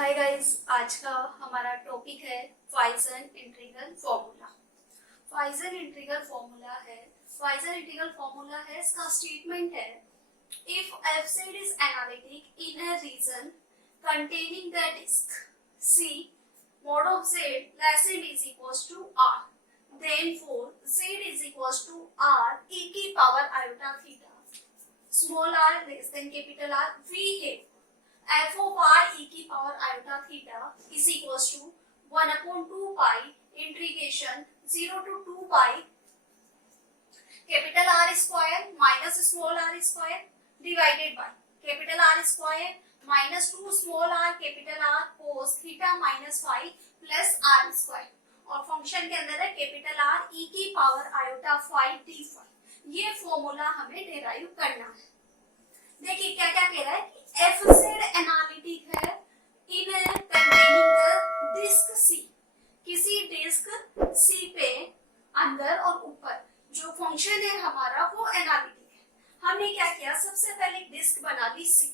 Hi guys, आज का हमारा टॉपिक है Poisson integral formula. Poisson integral formula है इसका स्टेटमेंट है if fz is analytic in a region containing the disk C mod of z less than is equals to r, then for z is equals to r e की power iota theta small r less than capital R, we have f of r e की power iota theta is equals to 1 upon 2 pi integration 0 to 2 pi capital R square minus small r square divided by capital R square minus 2 small r capital R cos theta minus phi plus r square और function के अंदर है capital R e की power iota phi d phi। ये formula हमें derive करना है। देखिए क्या क्या कह रहा है कि fz एनालिटिक है इन कंटेनिंग द डिस्क C, किसी डिस्क C पे अंदर और ऊपर जो फंक्शन है हमारा वो एनालिटिक है। हमने क्या किया, सबसे पहले डिस्क बना ली C,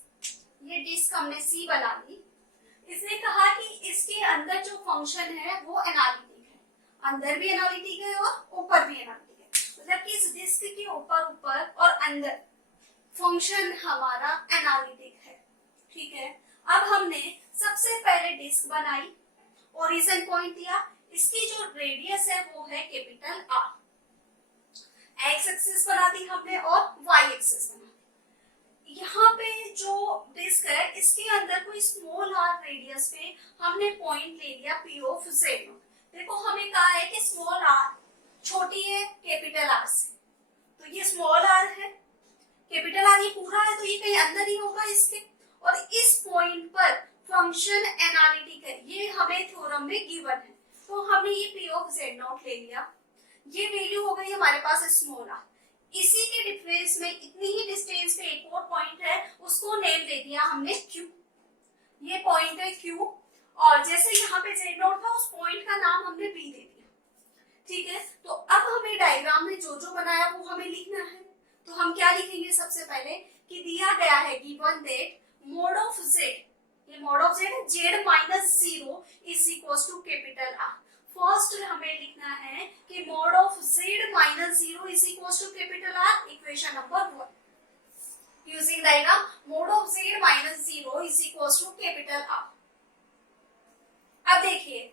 ये डिस्क हमने C बना ली। इसने कहा कि इसके अंदर जो फंक्शन है वो एनालिटिक है, अंदर भी एनालिटिक है और ऊपर भी एनालिटिक है, मतलब कि इस डिस्क के ऊपर और अंदर फंक्शन हमारा एनालिटिक है। ठीक है, अब हमने सबसे पहले डिस्क बनाई, ओरिजिन पॉइंट दिया, इसकी जो रेडियस है वो है कैपिटल आर, एक्स एक्सिस बना दी हमने और वाई एक्सिस बना दी। यहाँ पे जो डिस्क है इसके अंदर कोई स्मॉल आर रेडियस पे हमने पॉइंट ले लिया पी ऑफ जेड। देखो हमें कहा है कि स्मॉल आर छोटी है कैपिटल आर से, तो ये स्मॉल आर है, कैपिटल आर ये पूरा है तो ये कहीं अंदर ही होगा इसके, और इस पॉइंट पर फंक्शन एनालिटिक है, ये हमें थ्योरम में गिवन है। तो हमने ये पी ऑफ जेड नॉट ले लिया, ये वैल्यू हो गई हमारे पास स्मॉल आर। इसी के डिफरेंस में इतनी ही डिस्टेंस पे एक और पॉइंट है, उसको नेम दे दिया हमने क्यू, ये पॉइंट है क्यू, और जैसे यहाँ पे जेड नॉट था उस पॉइंट का नाम हमने बी दे दिया। ठीक है, तो अब हमें डायग्राम में जो जो बनाया वो हमें लिखना है। तो हम क्या लिखेंगे, सबसे पहले कि दिया गया है given that mod of z, ये मोड ऑफ जेड है, z minus 0 is equals to capital R. First हमें लिखना है कि mod of z minus 0 is equals to capital R, equation number 1 using diagram mod of z minus 0 is equals to capital R. अब देखिए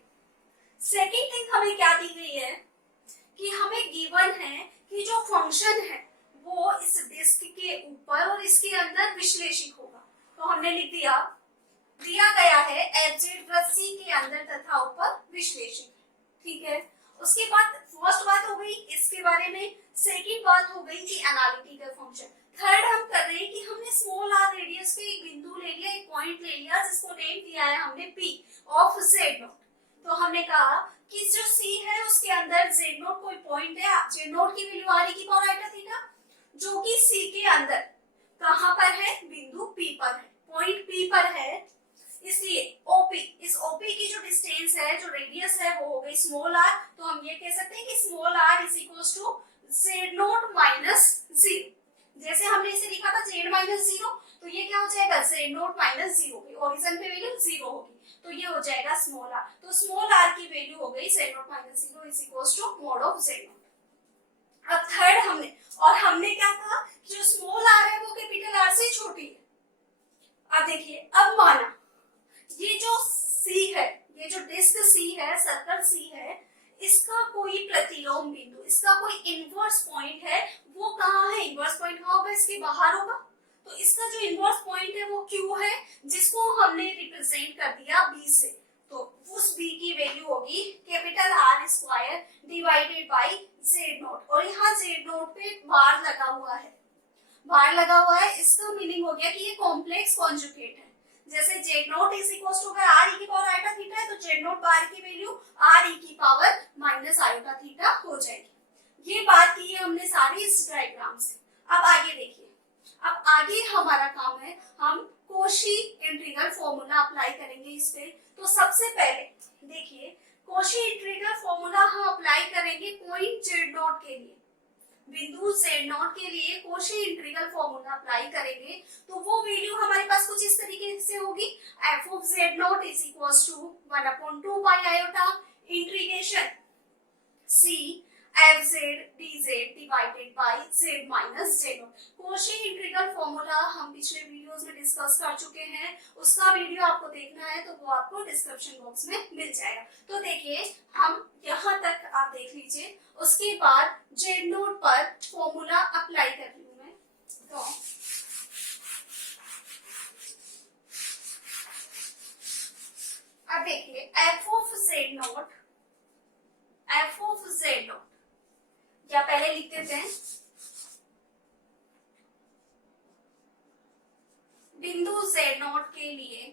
second thing हमें क्या दी गई है कि हमें गिवन है कि जो फंक्शन है वो इस डिस्क के ऊपर और इसके अंदर विश्लेषित होगा। तो हमने लिख दिया गया है एफजेड रस्सी के अंदर तथा ऊपर विश्लेषित। ठीक है, उसके बाद फर्स्ट बात हो गई इसके बारे में, सेकंड बात हो गई कि एनालिटिकल फंक्शन। थर्ड हम कर रहे हैं कि हमने स्मॉल आर रेडियस पे एक बिंदु ले लिया, एक पॉइंट ले लिया जिसको नेम दिया है हमने पी ऑफ जेड नॉट। तो हमने कहा कि जो सी है उसके अंदर जेड नॉट कोई पॉइंट है, जेड नॉट की वैल्यू आ रही की पावर आइटा थीटा, जो कि सी के अंदर कहां पर है, बिंदु पी पर है, पॉइंट पी पर है। इसलिए ओपी, इस ओपी की जो डिस्टेंस है, जो रेडियस है वो हो गई स्मॉल आर। तो हम ये कह सकते हैं कि small r is equals to z nought minus 0। जैसे हमने इसे लिखा था जेड माइनस 0, तो ये क्या हो जाएगा, जेड नॉट माइनस 0, ओरिजिन पे वैल्यू 0 होगी, तो ये हो जाएगा स्मॉल आर। तो स्मॉल आर की वैल्यू हो गई z nought minus 0 is equals to mod of z nought. अब थर्ड हमने क्या कहा कि जो स्मॉल आर है वो कैपिटल आर से छोटी है। अब देखिए, अब माना ये जो सी है, ये जो डिस्क सी है, सर्कल सी है, इसका कोई प्रतिलोम बिंदु, इसका कोई इनवर्स पॉइंट है, वो कहाँ है, इनवर्स पॉइंट कहाँ होगा, इसके बाहर होगा। तो इसका जो इनवर्स पॉइंट है वो क्यू है, जिसको हमने रिप्रेजेंट कर दिया बी से। तो उस बी की वैल्यू होगी capital R square divided by Z not, और यहाँ जेड नॉट पे बार लगा हुआ है, बार लगा हुआ है, इसका मीनिंग हो गया कि ये कॉम्प्लेक्स कॉन्जुगेट है। जैसे z nought is equal to अगर आर ई की पावर आइटा थीटा है तो जेड नॉट बार की वैल्यू आर ई की पावर माइनस आइटा थीटा हो जाएगी। ये बात की है हमने सारी इस डायग्राम से। अब आगे देखिए, अब आगे हमारा काम है, हम कोशी इंटीग्रल फॉर्मूला अप्लाई करेंगे इस पे। तो सबसे पहले देखिए कोशी इंटीग्रल फॉर्मूला हम अप्लाई करेंगे पॉइंट जेड नॉट के लिए। बिंदु z नॉट के लिए कोशी इंटीग्रल फॉर्मूला अप्लाई करेंगे तो वो वैल्यू हमारे पास कुछ इस तरीके से होगी, f of z nought is equals to 1/2 pi iota integration c fz dz divided by z minus z nought. Cauchy integral formula हम पिछले वीडियोस में डिस्कस कर चुके हैं, उसका वीडियो आपको देखना है तो वो आपको डिस्क्रिप्शन बॉक्स में मिल जाएगा। तो देखिए हम यहाँ तक आप देख लीजिए, उसके बाद z नोट पर फॉर्मूला अप्लाई कर रही हूँ मैं। तो अब देखिए f of z note, f of z note या पहले लिख देते हैं, बिंदु z नोट के लिए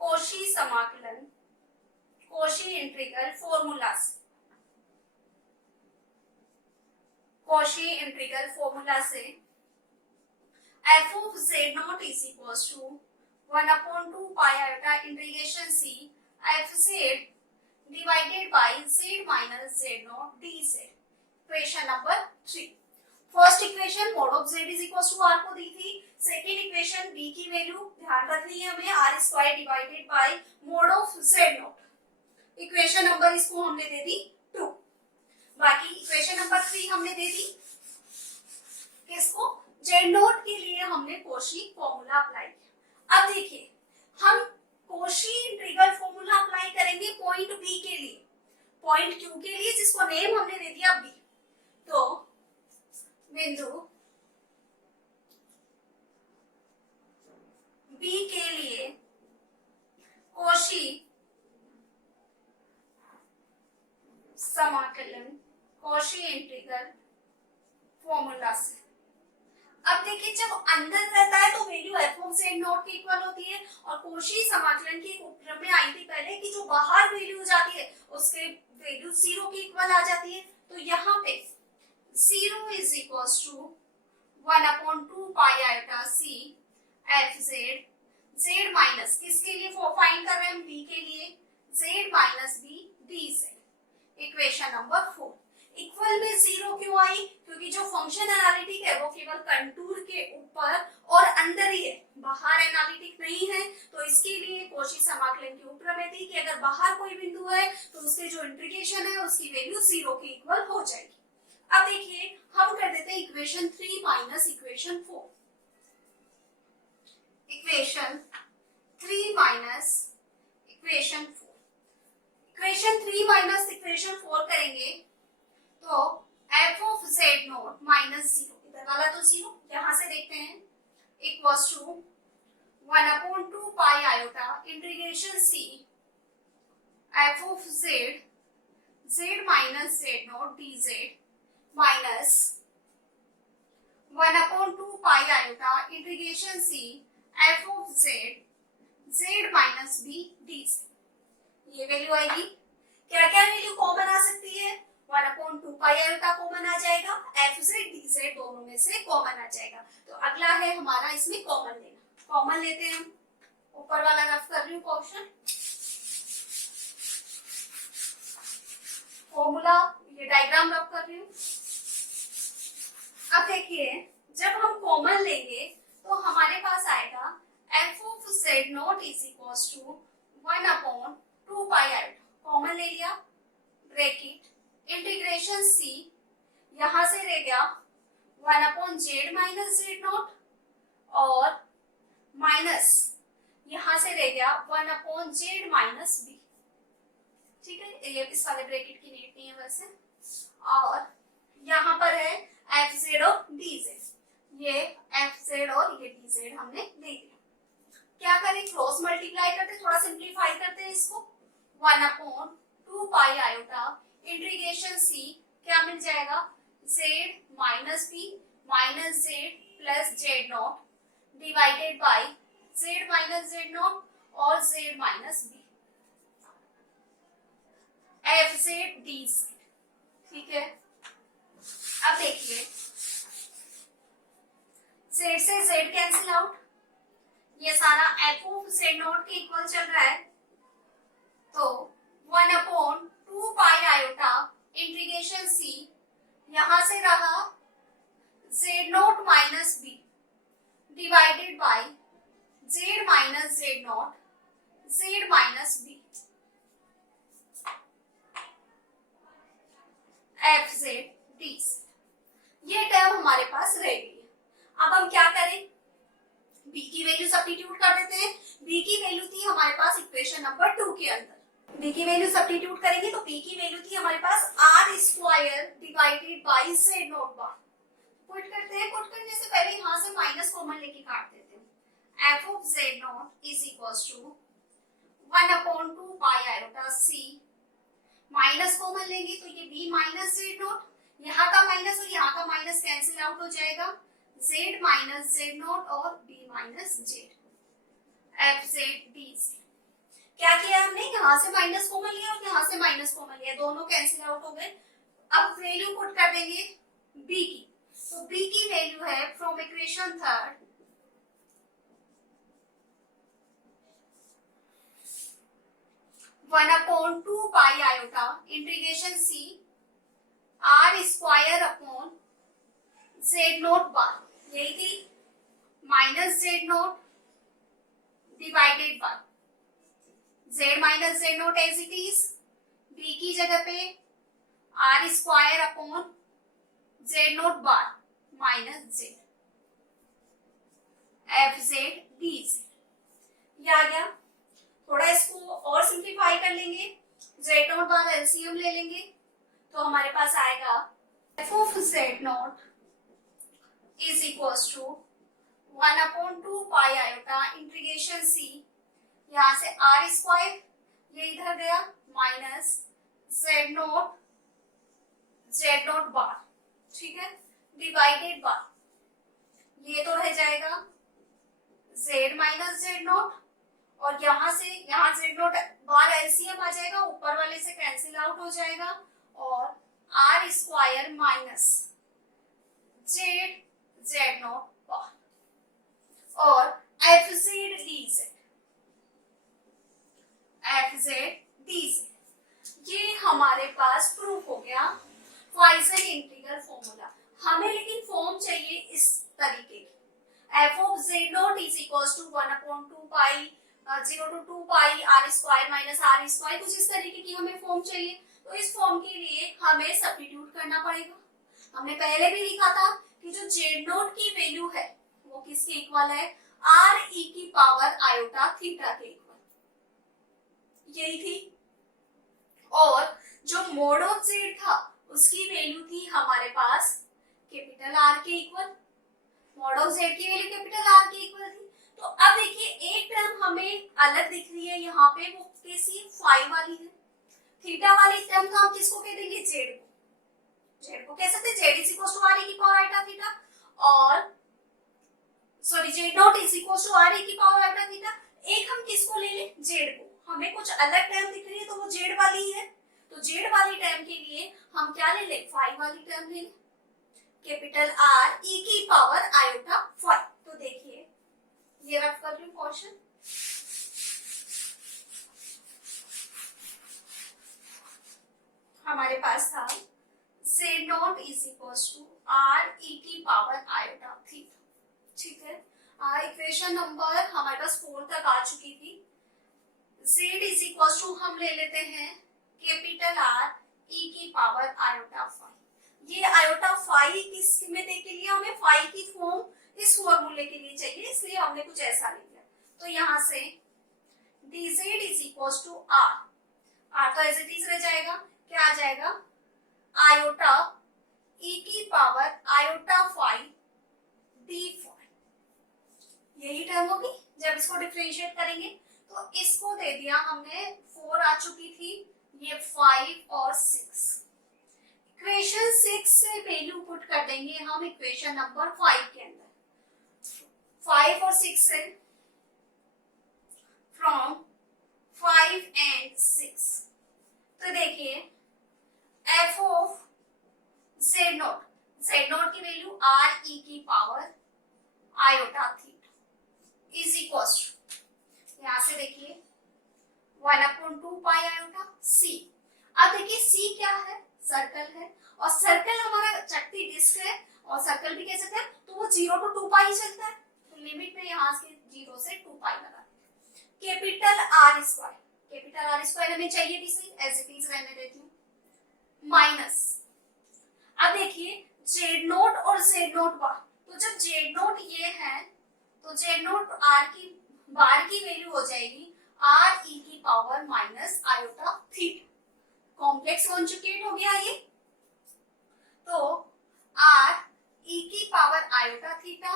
कोशी समाकलन, कोशी इंटीग्रल फॉर्मूला से, कोशी इंटीग्रल फॉर्मूला से f of z nought is equals to 1/2 pi iota integration c fz divided by z minus z nought dz। Equation number 3। First equation mod of z is equals to r को दी थी। Second equation b की value ध्यान रखनी है हमें, r square divided by mod of z nought. Equation number इसको हमने दे दी 2। बाकी इक्वेशन नंबर 3 हमने दे दी किसको, z नॉट के लिए हमने कोशी फॉर्मूला अप्लाई किया। अब देखिए हम कोशी इंटीग्रल फॉर्मूला अप्लाई करेंगे पॉइंट बी के लिए, पॉइंट क्यू के लिए जिसको नेम हमने दे दिया बी। तो बिंदु बी के लिए कोशी समाकलन, कोशी इंटीग्रल फॉर्मूला से। अब देखिए जब अंदर रहता है तो value f of z not के इक्वल होती है, और कोशी समाकलन की उपक्रम में आई थी पहले कि जो बाहर वैल्यू जाती है उसके वैल्यू 0 के इक्वल आ जाती है। तो यहाँ पे 0 is equals to 1/2 pi iota c fz z minus, किसके लिए फाइंड कर रहे हैं हम, b के लिए, z minus b dz। Equation number 4। Equal में 0 क्यों आई, क्योंकि जो फंक्शन एनालिटिक है वो केवल कंटूर के ऊपर और अंदर ही है, बाहर एनालिटिक नहीं है। तो इसके लिए कोशी समाकलन की उपप्रमेय थी कि अगर बाहर कोई बिंदु है तो उसके जो इंटीग्रेशन है उसकी वैल्यू 0 के इक्वल हो जाएगी। अब देखिए हम कर देते हैं equation 3 minus equation 4। Equation 3 minus equation 4, equation 3 minus equation 4 करेंगे तो f of z nought minus 0, इधर वाला तो 0, यहां से देखते हैं, equals to 1/2 pi iota integration c f of z minus z nought dz minus 1/2 pi iota integration c f of z minus b dz। ये वैल्यू आएगी। क्या क्या वैल्यू कॉमन आ सकती है, 1/2 पाई आयोटा कॉमन आ जाएगा, fz dz दोनों में से कॉमन आ जाएगा। तो अगला है हमारा इसमें कॉमन लेना, कॉमन लेते हैं हम। ऊपर वाला रफ कर रही हूँ क्वेश्चन, फॉर्मूला ये डायग्राम रफ कर रही हूँ। अब देखिए जब हम कॉमन लेंगे तो हमारे पास आएगा f of z nought is equals to 1/2 pi iota, common ले लिया, ब्रैकेट इंटीग्रेशन c, यहां से रह गया 1/z माइनस z नॉट, और माइनस यहां से रह गया 1/z माइनस b। ठीक है, ये इस वाले ब्रैकेट की नीड नहीं है वैसे। और यहाँ पर है fz और dz, ये fz और ये dz हमने ले लिया। क्या करें, क्रॉस मल्टीप्लाई करते, थोड़ा सिंप्लीफाई करते हैं इसको, 1/2 पाई आयोटा इंटीग्रेशन c, क्या मिल जाएगा, z minus b minus z plus z not divided by z minus z not और z minus b, fz dz। ठीक है, अब देखिए z से z कैंसिल आउट, ये सारा f ऑफ z नॉट के इक्वल चल रहा है। तो 1/2 पाई आयोटा इंटीग्रेशन सी, यहां से रहा z nought minus b divided by z minus z nought z minus b f z d. ये टर्म हमारे पास रह गई है। अब हम क्या करें, b की वैल्यू सब्स्टिट्यूट कर देते हैं। b की वैल्यू थी हमारे पास इक्वेशन नंबर 2 के अंदर। b की वैल्यू सब्स्टिट्यूट करेंगे तो b की वैल्यू थी हमारे पास r square divided by z not bar. Put करते हैं, पुट करने से पहले यहां से माइनस कॉमन लेके काट देते हैं। f of z nought is equals to 1/2 pi iota c, minus common लेंगे तो ये b माइनस z नॉट, यहाँ का माइनस और यहाँ का माइनस कैंसिल आउट हो जाएगा, z माइनस z नॉट और b minus z f z D. क्या किया हमने, यहाँ से माइनस कॉमन लिया और यहाँ से माइनस कॉमन लिया, दोनों कैंसिल आउट हो गए। अब वैल्यू पुट कर देंगे b की, तो b की वैल्यू है from equation third 1/2 pi iota integration c r square upon z naught bar, यही थी minus z naught divided by z minus z naught as it is, b की जगह पे r square upon z naught bar minus z f z d. ये आ गया। थोड़ा इसको और सिंप्लीफाई कर लेंगे, z नोट बार एलसीएम ले लेंगे तो हमारे पास आएगा f of z nought is equals to 1/2 pi iota integration c, यहाँ से r स्क्वायर ये इधर गया माइनस z नोट बार, ठीक है, डिवाइडेड बाय ये तो रह जाएगा z माइनस z नोट और यहाँ से यहाँ z नोट बार एलसीएम आ जाएगा, ऊपर वाले से कैंसिल आउट हो जाएगा और r square minus z naught bar और एफ जेड डी जेड। ये हमारे पास प्रूफ हो गया पॉइसन इंटीग्रल फॉर्मूला। हमें लेकिन फॉर्म चाहिए इस तरीके की, f of z nought is equals to 1/2 pi 0 to 2 pi r square minus r square, कुछ इस तरीके की हमें फॉर्म चाहिए। तो इस फॉर्म के लिए हमें सब्स्टिट्यूट करना पड़ेगा। हमने पहले भी लिखा था कि जो जेड नॉट की वैल्यू है वो किसके इक्वल है, r e की पावर आयोटा थीटा के इक्वल, यही थी। और जो मोड ऑफ जेड था उसकी वैल्यू थी हमारे पास कैपिटल R के इक्वल, मोड ऑफ जेड की वैल्यू कैपिटल R के इक्वल थी। तो अब देखिए एक टर्म हमें अलग दिख रही है यहाँ पे, वो कैसी, फाई वाली है। थीटा वाली टर्म का हम किसको कह देंगे, जेड को, जेड को कह सकते हैं z is equal to r e की पावर आयोटा थीटा, और sorry z nought is equal to r e की पावर आयोटा थीटा। एक हम किसको ले लें, जेड को। हमें कुछ अलग टर्म दिख रही है तो वो जेड वाली ही है, तो जेड वाली टर्म के लिए हम क्या ले लें, फाई वाली टर्म ले लें, कैपिटल R e की पावर आयोटा फाई। तो देखिए ये रख कर लूं क्वेश्चन, हमारे पास था z nought is equal to r e की पावर आयोटा थीटा, ठीक है। इक्वेशन नंबर हमारे पास 4 तक आ चुकी थी। z इज इक्वल टू हम ले लेते हैं कैपिटल R e की पावर आयोटा फाई। ये आयोटा फाई किस में दे के लिए, हमें फाई की फॉर्म इस फॉर्मूले के लिए चाहिए, इसलिए हमने कुछ ऐसा लिखा। तो यहाँ से dz is equal to r तो एज इट इज रह जाएगा, क्या आ जाएगा, आयोटा e की power iota phi d phi, यही टर्म होगी। जब इसको डिफरेंशिएट करेंगे तो इसको दे दिया हमने, 4 आ चुकी थी, ये 5 और 6। इक्वेशन 6 से वैल्यू पुट कर देंगे हम इक्वेशन नंबर 5 के अंदर। 5 और 6 से फ्रॉम 5 एंड 6, तो देखिए एफ ऑफ जेड नॉट की वैल्यू r e की power iota theta is equal to, यहां से देखिए 1/2 पाई आयोटा c। अब देखिए c क्या है, सर्कल है और सर्कल हमारा चकती डिस्क है और सर्कल भी कह सकते हैं, तो वो 0 to 2 पाई चलता है, तो लिमिट में यहाँ से 0 से 2 पाई लगा। कैपिटल आर स्क्वायर हमें चाहिए थी, सही एज इट इज रहने देती हूँ, माइनस, अब देखिए जेड नोट और जेड नोट बार, तो जब जेड नोट ये है तो जेड नोट आर की बार की वैल्यू हो जाएगी आर ई की power minus iota theta, complex conjugate हो गया ये, तो आर ई की power iota theta,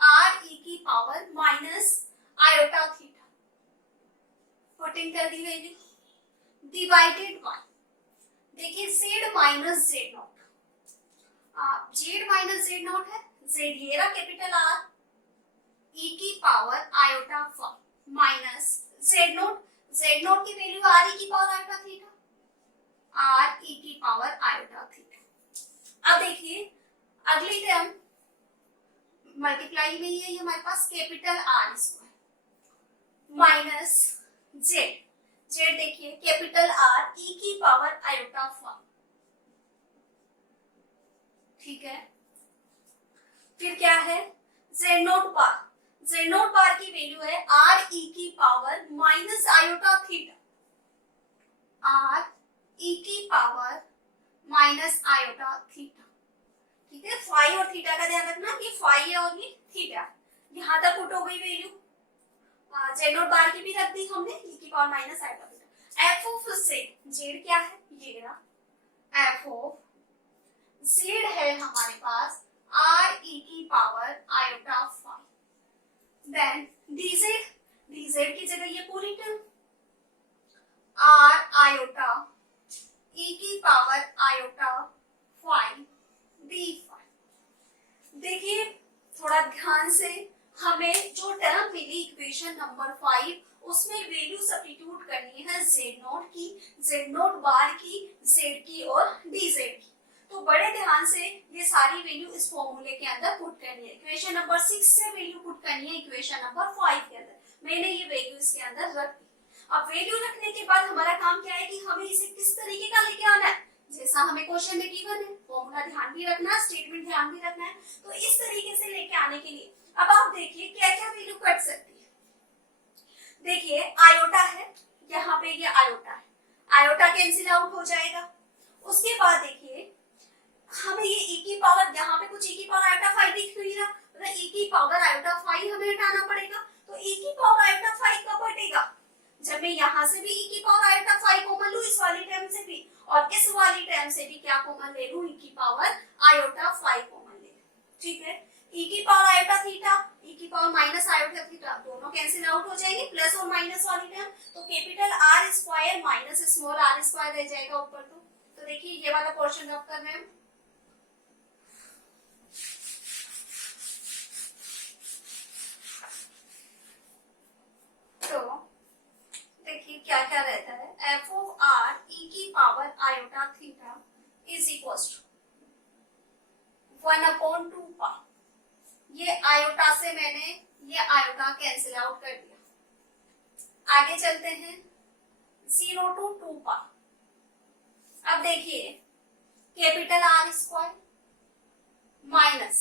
r e की power minus iota theta, putting कर दी वैल्यू, डिवाइडेड बाय, देखिए z minus z naught, z minus z naught है, जेड ये रहा कैपिटल आर ई की power iota five minus z naught की value r e की power iota theta, r e की पावर आयोटा थीटा। अब देखिए अगली टर्म मल्टीप्लाई में ही है हमारे पास capital R square minus z देखिए कैपिटल आर ई की पावर आयोटा फाइव, ठीक है। फिर क्या है, जेड नोट बार की वैल्यू है आर ई की power minus iota theta, r e की पावर माइनस आयोटा थीटा, ठीक है। फाई और थीटा का ध्यान रखना, ये फाई है और ये थीटा, यहां तक पुट हो गई वैल्यू, जेड नोट बार की भी रख दी हमने, ई की power minus iota theta. F of Z क्या है, ये रहा एफ ऑफ जेड है हमारे पास आर ई की power iota phi, then dz की जगह ये पूरी टर्म आर आयोटा ई की power iota five d five. देखिए थोड़ा ध्यान से, हमें जो टर्म मिली इक्वेशन नंबर 5 उसमें वैल्यू सब्स्टिट्यूट करनी है जेड नोट की, जेड नोट बार की, जेड की और डीजेड की, तो बड़े ध्यान से ये सारी वैल्यू इस फॉर्मूले के अंदर पुट करनी है। इक्वेशन नंबर 6 से वैल्यू पुट करनी है इक्वेशन नंबर 5 के अंदर, मैंने ये वैल्यू इसके अंदर रख दी। अब वैल्यू रखने के बाद हमारा काम क्या है कि हमें इसे किस तरीके का लेके आना है, जैसा हमें क्वेश्चन में गिवन है, फॉर्मूला ध्यान भी रखना है, स्टेटमेंट ध्यान भी रखना है, तो इस तरीके से लेके आने के लिए अब आप देखिए क्या क्या वैल्यू कट सकती है। देखिए आयोटा है, यहाँ पे ये आयोटा है, आयोटा कैंसिल आउट हो जाएगा। उसके बाद देखिए हमें ये e की पावर, यहाँ पे कुछ e की पावर आयोटा 5 दिख रही है, मतलब e की पावर आयोटा 5 हमें हटाना पड़ेगा, तो e की पावर आयोटा 5 कब हटेगा, जब मैं यहाँ से भी e की पावर आयोटा 5 कॉमन लूं, इस वाली टर्म से भी और इस वाली टर्म से भी क्या कॉमन ले लूं, e की पावर आयोटा 5 कॉमन ले लूं, ठीक है। e की पावर आयोटा थीटा, e की पावर माइनस आयोटा थीटा, दोनों कैंसिल आउट हो जाएंगे, प्लस और माइनस वाली टर्म, तो capital R square minus small r square रह जाएगा ऊपर। तो देखिए ये वाला पोर्शन रब कर रहे हैं, तो देखिए क्या क्या रहता है, एफ ऑफ आर ई की power iota theta is equal to 1/2 pi, ये आयोटा से मैंने ये आयोटा कैंसिल आउट कर दिया। आगे चलते हैं 0 to 2 पाई। अब देखिए कैपिटल आर स्क्वायर माइनस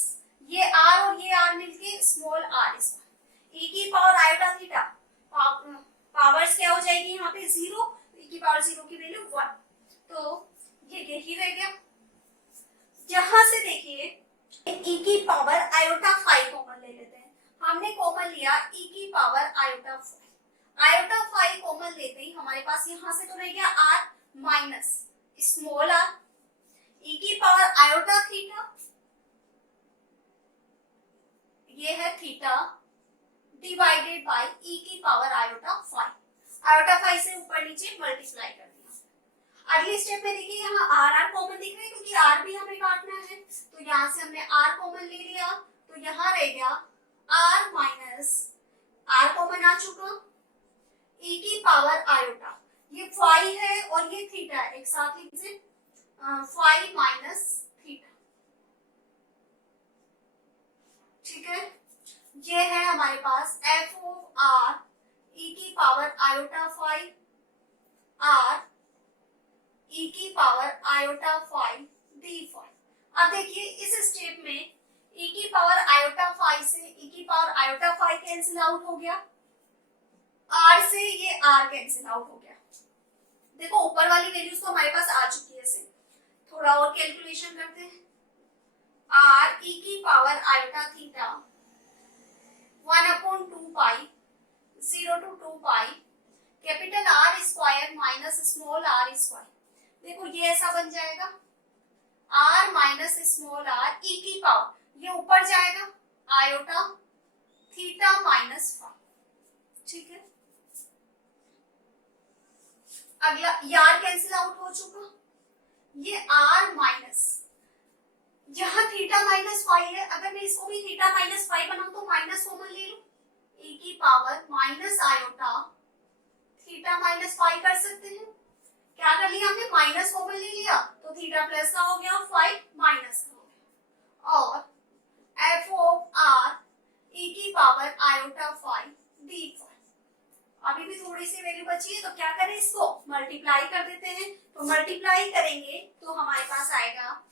ये आर और ये आर मिलके स्मॉल आर स्क्वायर, ई की पावर आयोटा थीटा, पावर्स क्या हो जाएगी यहाँ पे 0, e की पावर 0 की वैल्यू 1, तो ये यही रह गया। यहां से देखिए e की पावर आयोटा 5 कॉमन ले लेते हैं, हमने कॉमन लिया e की पावर आयोटा 5, आयोटा 5 कॉमन लेते ही हमारे पास यहाँ से तो रह गया r minus small r, e की पावर आयोटा थीटा, ये है थीटा डिवाइडेड बाय e की पावर आयोटा 5, आयोटा 5 से ऊपर नीचे मल्टीप्लाई कर दिया। अगली स्टेप में देखिए यहाँ आर आर कॉमन दिख रहे हैं क्योंकि आर भी हमें काटना है, तो यहाँ से हमने आर कॉमन ले लिया, तो यहाँ रह गया आर माइनस आर कॉमन आ चुका, e की पावर आयोटा, ये 5 है और ये थीटा है, एक साथ लिख दीजिए 5 माइनस थीटा, ठीक है। ये है हमारे पास एफ ऑफ आर ई की पावर आयोटा 5 आर e की power iota phi d phi. अब देखिए इस स्टेप में e की पावर आयोटा फाई से e की power iota phi cancel out हो गया, r से ये r कैंसिल आउट हो गया। देखो ऊपर वाली वैल्यूज तो हमारे पास आ चुकी है, से थोड़ा और कैलकुलेशन करते हैं। r e की power iota theta 1/2 pi 0 to 2 pi capital R square minus small r square. देखो ये ऐसा बन जाएगा r minus small r e की पावर, ये ऊपर जाएगा आयोटा थीटा माइनस फाई। ठीक है, अगला यार कैंसिल आउट हो चुका, ये r माइनस, यहाँ थीटा माइनस फाई है, अगर मैं इसको भी थीटा माइनस फाई बनाऊं तो माइनस कॉमन ले लूं, e की power minus iota theta minus phi कर सकते हैं। क्या कर लिया हमने, माइनस कॉमन ले लिया तो थीटा प्लस का हो गया और फाई माइनस का हो गया, और एफ ऑफ आर e की power iota phi d phi. अभी भी थोड़ी सी वैल्यू बची है, तो क्या करें, इसको मल्टीप्लाई कर देते हैं। तो मल्टीप्लाई करेंगे तो हमारे पास आएगा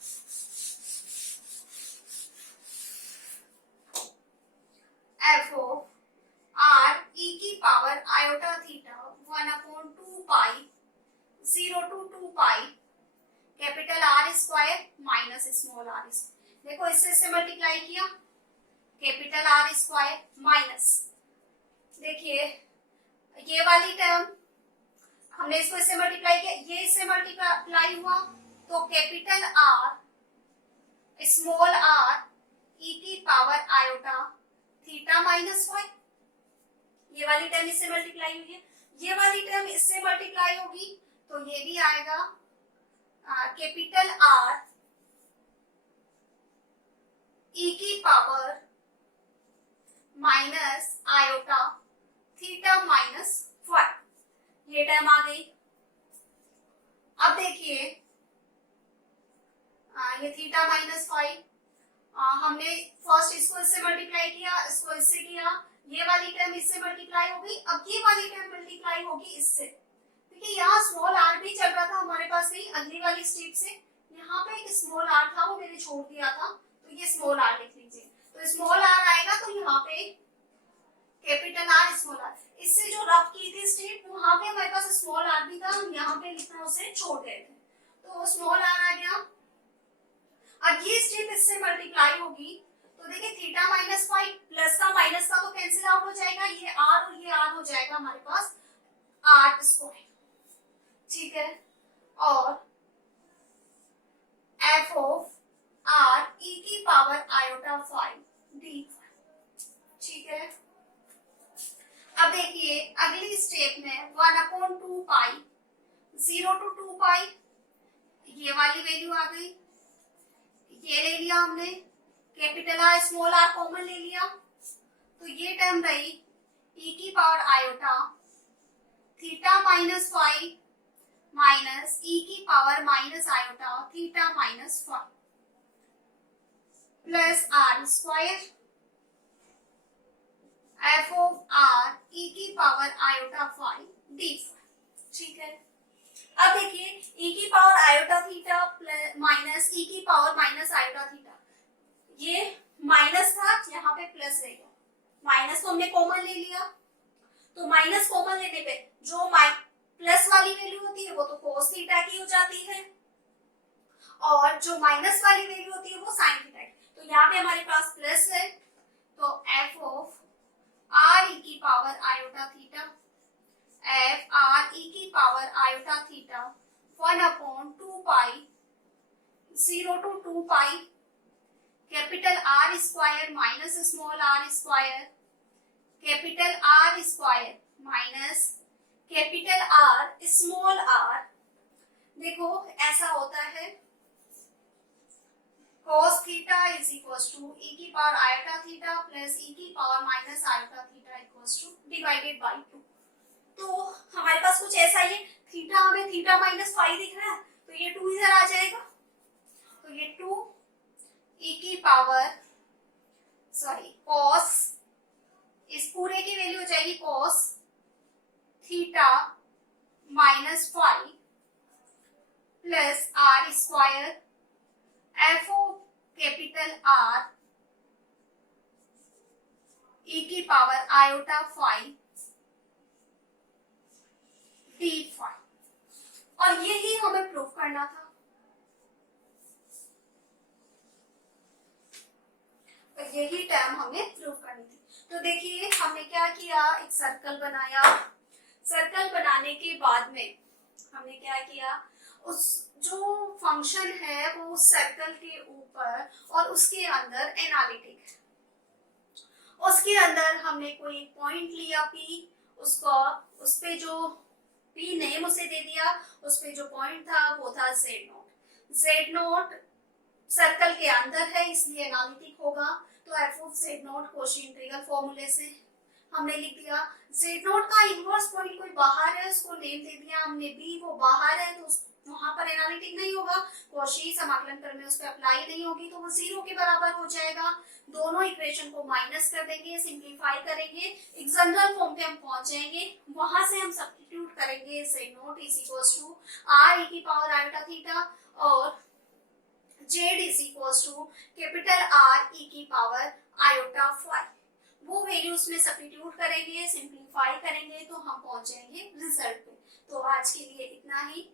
एफ ऑफ आर e की power iota theta 1/2 pi 0 to 2 pi capital R square minus small r square. देखो इससे मल्टीप्लाई किया, कैपिटल R स्क्वायर माइनस, देखिए ये वाली टर्म हमने इसको इससे मल्टीप्लाई किया, ये इससे मल्टीप्लाई हुआ तो capital R small r e की power iota theta minus phi, ये वाली टर्म इससे मल्टीप्लाई हुई है, ये वाली टर्म इससे मल्टीप्लाई होगी तो ये भी आएगा कैपिटल R e की power minus iota theta minus phi, ये टर्म आ गई। अब देखिए ये थीटा माइनस फाई, हमने फर्स्ट इसको इससे मल्टीप्लाई किया, इसको इससे किया, ये वाली टर्म इससे मल्टीप्लाई हो गई, अब ये वाली टर्म मल्टीप्लाई होगी इससे। देखिए यहाँ स्मॉल r भी चल रहा था हमारे पास, नहीं अगली वाली स्टेप से यहाँ पे एक स्मॉल r था वो मैंने छोड़ दिया था, तो ये स्मॉल r लिख लीजिए। तो स्मॉल r आएगा तो यहाँ पे कैपिटल R स्मॉल r, इससे जो रफ की थी स्टेप वहां पे हमारे पास स्मॉल r भी था, हम यहाँ पे लिखना उसे छोड़ गए थे, तो स्मॉल r आ गया। अब ये स्टेप इससे मल्टीप्लाई होगी तो देखिए थीटा माइनस फाई प्लस का माइनस का तो कैंसिल आउट हो जाएगा, ये r और ये r हो जाएगा हमारे पास r स्क्वायर। ठीक है, और एफ ऑफ r e की power iota phi d phi. ठीक है, अब देखिए अगली स्टेप में 1/2 पाई 0 to 2 पाई, ये वाली वैल्यू आ गई, ये ले लिया हमने, capital R small r common ले लिया तो ये टर्म रही e की power iota theta minus phi minus e की power minus iota theta minus phi plus r square f of r e की power iota phi d phi. ठीक है, अब देखिए e की power iota theta minus e की power minus iota theta, ये minus था यहाँ पे प्लस रहेगा, माइनस को हमने कॉमन ले लिया, तो माइनस कॉमन लेने पे जो प्लस वाली वैल्यू होती है वो तो कोस थीटा की हो जाती है, और जो माइनस वाली वैल्यू होती है वो साइन थीटा की। तो यहाँ पे हमारे पास प्लस है, तो एफ ऑफ r e की power iota theta f r e की power iota theta 1/2 pi 0 to 2 pi capital R square minus small r square capital R square minus capital R small r। देखो ऐसा होता है cos theta is equals to e की power iota theta plus e की power minus iota theta equals to divided by 2। तो हमारे पास कुछ ऐसा ही है, थीटा हमें थीटा माइनस फाई दिख रहा है तो ये 2 इधर आ जाएगा, तो ये 2 e की पावर cos, इस पूरे की वैल्यू हो जाएगी cos theta minus phi plus r square f o capital R e की power iota five d five. और यही हमें प्रूफ करना था। और यही टर्म हमें प्रूफ करनी थी। तो देखिए हमने क्या किया, एक सर्कल बनाया। सर्कल बनाने के बाद में हमने क्या किया, उस जो फंक्शन है वो उस सर्कल के ऊपर और उसके अंदर एनालिटिक, उसके अंदर हमने कोई पॉइंट लिया P, उसको उस पे जो P नेम उसे दे दिया, उस पे जो पॉइंट था वो था Z nought. Z nought circle के अंदर है इसलिए एनालिटिक होगा। तो f of Z nought Cauchy integral फॉर्मूले से हमने लिख दिया। Z नोट का इनवर्स पॉइंट कोई बाहर है, उसको नेम दे दिया हमने B, वो बाहर है तो वहां पर एनालिटिक नहीं होगा, कोशी समाकलन कर में उस पर अप्लाई नहीं होगी, तो वो 0 के बराबर हो जाएगा। दोनों इक्वेशन को माइनस कर देंगे, सिंप्लीफाई करेंगे, एक जनरल फॉर्म पे हम पहुंच जाएंगे। वहां से हम सब्स्टिट्यूट करेंगे Z nought is equals to R e की पावर आयोटा थीटा और Z is equals to capital R e की पावर आयोटा फाइव। वो वैल्यूज में सब्स्टिट्यूट करेंगे, सिंप्लीफाई करेंगे तो हम पहुंच जाएंगे रिजल्ट पे। तो आज के लिए इतना ही।